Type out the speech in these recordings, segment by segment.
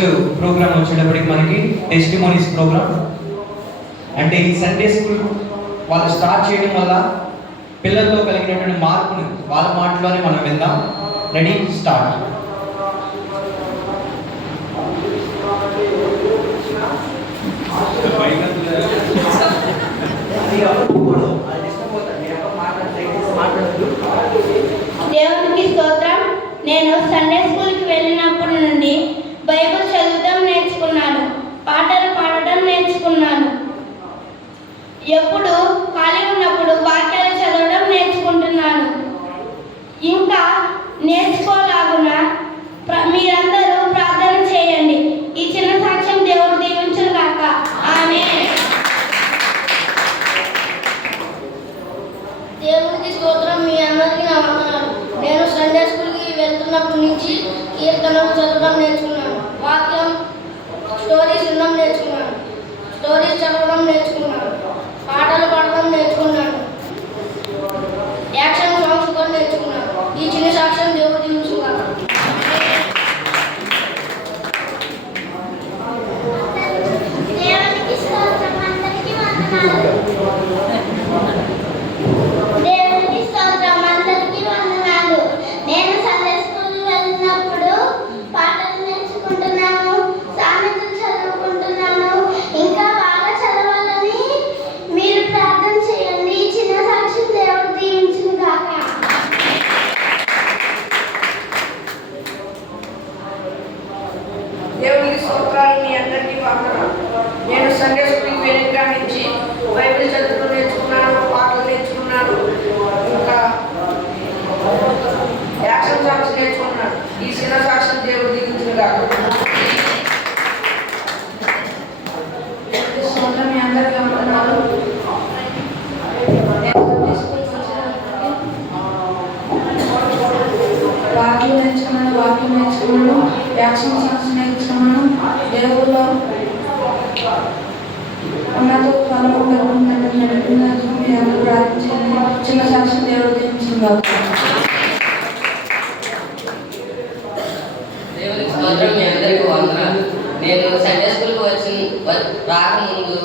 Next programme వచ్చేటప్పటికి మనకి testimonies programme. అంటే ఈ సండే స్కూల్ వాళ్ళు స్టార్ట్ చేయడం వల్ల పిల్లల్లో కలిగినటువంటి మార్పుని వాళ్ళ మాటలోనే మనం విందాం. Ready, start. దేవునికి స్తోత్రం. నేను సండే స్కూల్కి వెళ్ళినప్పటి నుండి బైబిల్ చదవడం నేర్చుకున్నాను, పాటలు పాడడం నేర్చుకున్నాను. ఎప్పుడు ఖాళీ ఉన్నప్పుడు వాక్యాలు చదవడం నేర్చుకుంటున్నాను. ఇంకా నేర్చుకోలాగున మీరందరూ ప్రార్థన చేయండి. ఈ చిన్న సాక్ష్యం దేవుడు దీవించును గాక. ఆమేన్. దేవునికి స్తోత్రం. మీ అందరికీ నా వందనాలు. నేను సండే స్కూల్కి వెళ్తున్నప్పటి నుంచి కీర్తనలు చదవడం నేర్చుకున్నాను, వాక్యం స్టోరీస్ వినడం నేర్చుకున్నాను, స్టోరీస్ చదవడం నేర్చుకున్నాను, పాటలు పాడడం నేర్చుకున్నాను, యాక్షన్ సాంగ్స్ కూడా నేర్చుకున్నాను. ఈ చిన్న సాక్ష్యం దేవుడు దీవించుగాక. దేవునికి స్తోత్రం. అందరికీ వందనాలు. దేవునికి స్తోత్రం. అందరికీ వందనాలు. నేను సండే స్కూల్ వెళ్ళినప్పుడు పాటలు నేర్చుకుంటున్నాను, సామెతలు చదువుకుంటున్నాను. ఇంకా బాగా చదవాలని మీరు ప్రార్థన చేయండి. ఈ చిన్న సాక్ష్యం దేవుడు దీవించును గాక. దేవునికి స్తోత్రాలు. మీ అందరికీ వందనాలు. నేను సండే స్కూల్కి వెళ్ళిన నుంచి బైబిల్ చదువుతూ నేర్చుకున్నాను, పాటలు నేర్చుకున్నాను, ఇంకా యాక్షన్ సాంగ్స్ నేర్చుకున్నాను. ఈ చిన్న సాక్ష్యం దేవుడు దిగుతుందిగా. మీ అందరికీ వందనాలు. వాక్యం నేర్చుకున్నాను, యాక్షన్ సాంగ్స్ నేర్చుకున్నాను. దేవుల్లో ఉన్నత ఫలము నడిపినందుకు మీ అందరూ ప్రార్థించండి. చిన్న సాక్ష్యం దేవుడు దీవించుగాక. దేవునికి స్తోత్రం. మీ అందరికీ వందనాలు. నేను సండే స్కూల్కి రాకముందు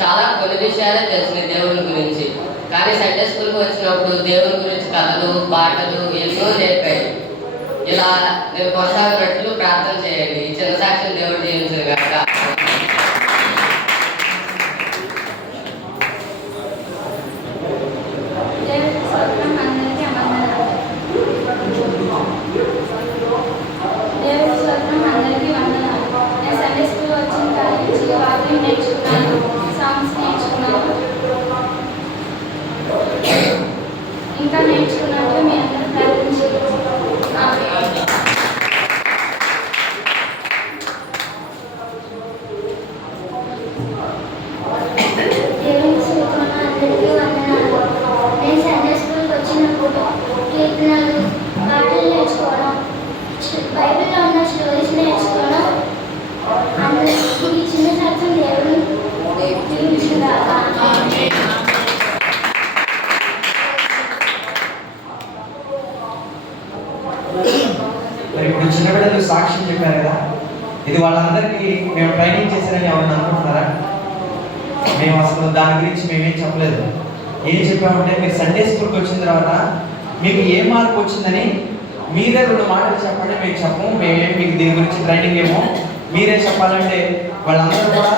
చాలా కొన్ని విషయాలే తెలిసినాయి దేవుని గురించి. కానీ సండే స్కూల్కి వచ్చినప్పుడు దేవుని గురించి కథలు, పాటలు ఎన్నో నేర్పాయి. ఇలా నేను కొనసాగినట్లు ప్రార్థన చేయండి. ఈ చిన్న సాక్ష్యం దేవుడు దీవించుగాక. దేవునికి స్తోత్రం. అందరికీ వందనాలు. దేవునికి స్తోత్రం. అందరికీ వందనాలు. నేను సండే స్కూల్ వచ్చిన కాడి నుంచి వాక్యం నేర్చుకున్నాను, సాంగ్స్ నేర్చుకున్నాను. ఇంకా నేర్చుకున్నట్టు మీ అందరూ ప్రార్థించారు. దేవునికి స్తోత్రం. అందరికీ వందనాలు. నేను సండే స్కూల్కి వచ్చినప్పుడు కీర్తనలు, పాటలు నేర్చుకోవడం, బైబిల్లో ఉన్న స్టోరీస్ నేర్చుకోవడం. అందరికీ ఈ చిన్న సాక్ష్యం దేవుడు దీవించుగాక. మరి ఇప్పుడు చిన్న బిడ్డలు సాక్ష్యం చెప్పారు కదా, ఇది వాళ్ళందరికీ మేము ట్రైనింగ్ చేశారని ఎవరైనా అనుకుంటున్నారా? మేము అసలు దాని గురించి మేమేం చెప్పలేదు. ఏం చెప్పామంటే మీరు సండే స్కూల్కి వచ్చిన తర్వాత మీకు ఏ మార్పు వచ్చిందని మీరే 2 మాటలు చెప్పండి. మేము చెప్పము, మేమేం మీకు దీని గురించి ట్రైనింగ్ ఏమో, మీరే చెప్పాలంటే వాళ్ళందరూ కూడా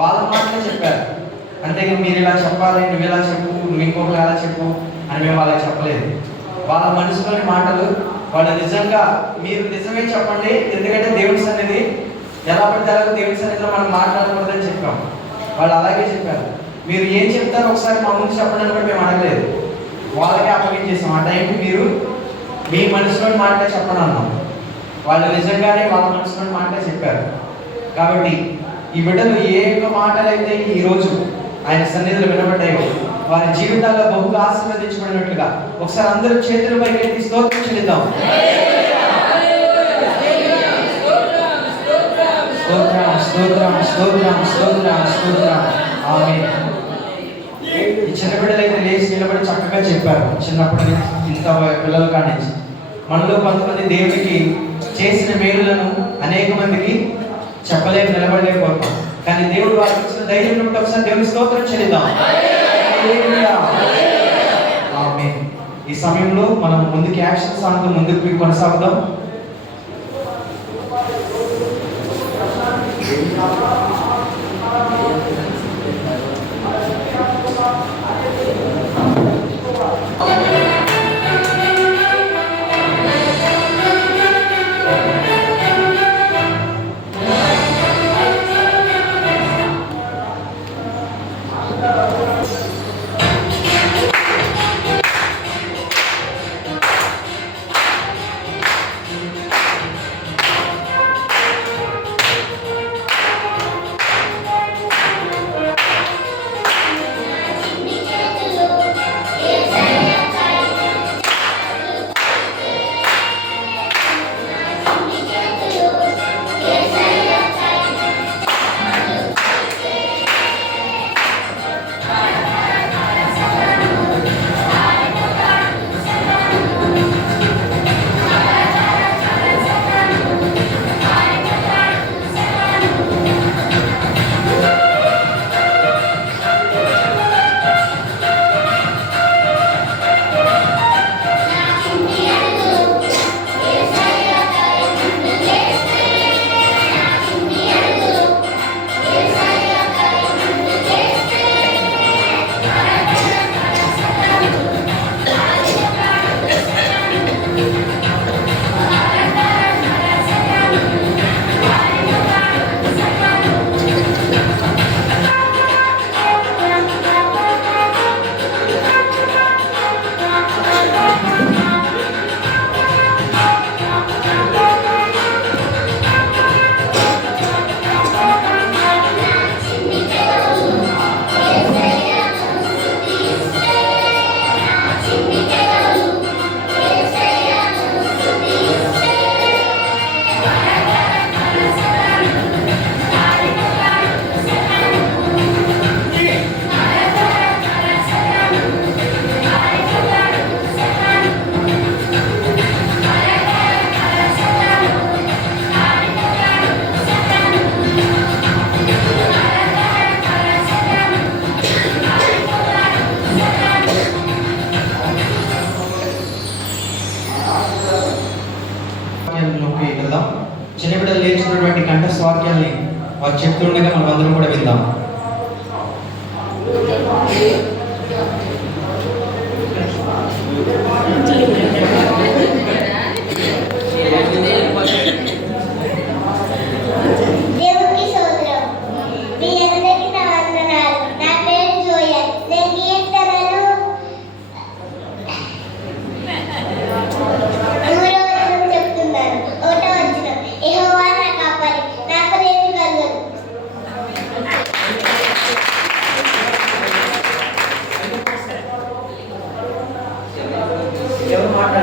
వాళ్ళ మాటలే చెప్పారు. అంతేగాని మీరు ఇలా చెప్పాలి, నువ్వు ఇలా చెప్పు, నువ్వు ఇంకొకరు ఎలా చెప్పు అని మేము వాళ్ళకి చెప్పలేదు. వాళ్ళ మనసులోని మాటలు వాళ్ళు నిజంగా మీరు నిజమే చెప్పండి. ఎందుకంటే దేవుడి సన్నిధి ఎలా పడితే అలాగే దేవుడి సన్నిధిలో మనం మాట్లాడకూడదని చెప్పాం. వాళ్ళు అలాగే చెప్పారు. మీరు ఏం చెప్తారో ఒకసారి మా ముందు చెప్పడం కూడా మేము అడగలేదు, వాళ్ళకే అప్పగించేసాం. ఆ టైంకి మీరు మీ మనసులోని మాటలే చెప్పను అన్నాం. వాళ్ళు నిజంగానే వాళ్ళ మనసులోని మాటలే చెప్పారు. కాబట్టి ఈ బిడ్డలు ఏ యొక్క మాటలైతే ఈరోజు ఆయన సన్నిధిలో వినబడ్డాయో వారి జీవితాల్లో బహుగా ఆశీర్వదించబడినట్లుగా ఒకసారి అందరూ చేతుల పైకి ఎత్తి స్తోత్రం చెల్లిద్దాం. స్తోత్రం స్తోత్రం స్తోత్రం స్తోత్రం స్తోత్రం. ఆమేన్. ఈ చిన్న బిడ్డలైతే లేచి నిలబడి చక్కగా చెప్పారు. చిన్నప్పటి నుంచి ఇంత పిల్లల కానించి మనలో కొంతమంది దేవుడికి చేసిన మేలులను అనేక మందికి చెప్పలేము, నిలబడలేకపోతాం. కానీ దేవుడు వారికి ఇచ్చిన ధైర్యం నుండి ఒకసారి దేవుని స్తోత్రం చెల్లిద్దాం. హల్లెలూయా. ఆమేన్. ఈ సమయంలో మనం ముందుకు యాక్షన్ సాంగ్ ముందుకు కొనసాగుదాం. చిన్న బిడ్డలు నేర్చుకున్నటువంటి కంఠస్థ వాక్యాల్ని వారు చెప్తుండగా మనం అందరం కూడా విందాం. దేవునికి స్తోత్రం. మీ అందరికీ నా వందనాలు. నా పేరు జోయల్. నేను కీర్తనలు 3వ వచనం చెప్తున్నాను. 1వ వచనం, యెహోవా నా కాపరి, నాకు లేమి కలుగదు. ఎవరు మాట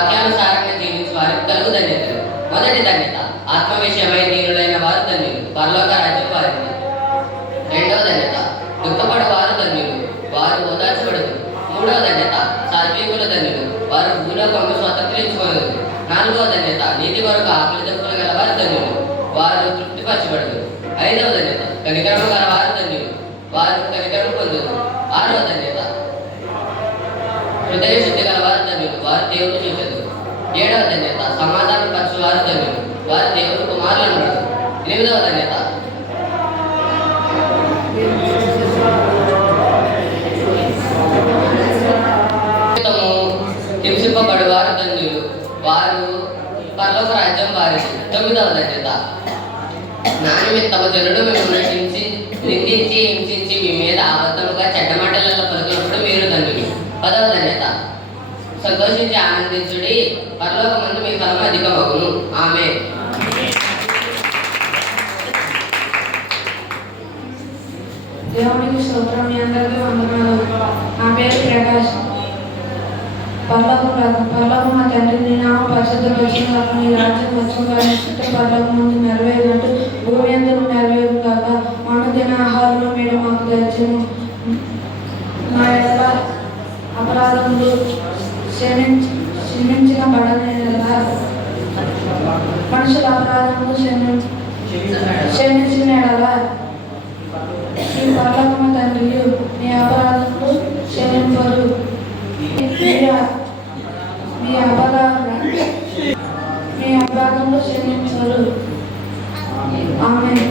వాక్యానుసారంగా జీవించే వారికి కలుగు ధన్యతలు. మొదటి ధన్యత, ఆత్మ విషయమై దీనులైన వారు ధన్యులు, పరలోక రాజ్యం వారిది. రెండవ ధన్యత, దుఃఖపడు వారు ధన్యులు, వారు ఓదార్చబడదు. మూడవ ధన్యత, సాత్వికులు ధన్యులు, వారు భూలోకము స్వతంత్రించుకోలేదు. నాలుగవ ధన్యత, నీతి కొరకు ఆకలి దప్పులు గల వారు ధన్యులు, వారు తృప్తిపరచబడదు. ఐదవ ధన్యత, కనికరము గల వారు ధన్యులు, వారు కనికరము పొందుదు. ఆరవ ధన్యత, హృదయ శుద్ధి గల వారు ధన్యులు, వారు దేవుడు చూసదు. ఏడవ ధన్యత, సమాధానం పరచు వారు ధన్యులు, వారు దేవుడు కుమారులు అనబడదు. ఎనిమిదవ ధన్యత, హింసింపబడు వారు ధన్యులు, వారు పరలోక రాజ్యం వారిది. తొమ్మిదవ ధన్యత, నా నిమిత్తము జనుడు మిమ్మల్ని నిందించి హింసించి మీ మీద అబద్ధముగా చెడ్డ మాటలలో పలుకున్నప్పుడు మీరు ధన్యులు. పదవ ధన్యత, సంతోషించి ఆనందించుడి, పరలోకమందు మీ ఫలము అధికమగును. ఆమేన్. దేవునికి స్తోత్రం. మీ అందరికీ వందనాలు. నా పేరు ప్రకాష్. పరలోకం మా తండ్రి, నీ నామం పరిశుద్ధపరచును గాక, నీ రాజ్యం వచ్చును గాక, నీ చిత్తం పరలోకం ముందు నెరవేరినట్టు భూమి యందును నెరవేరును గాక. అనుదిన ఆహారము నేడు మాకు దయచేయుము. మా యొక్క అపరాధములు క్షమించిన బడనేలా మనుషుల అపరాధములు క్షమించిన ఎడలా నీ పరలోకము తండ్రి నీ అపరాధములు క్షమింపరు. మీ అపరాధములు క్షమించరు. ఆమేన్.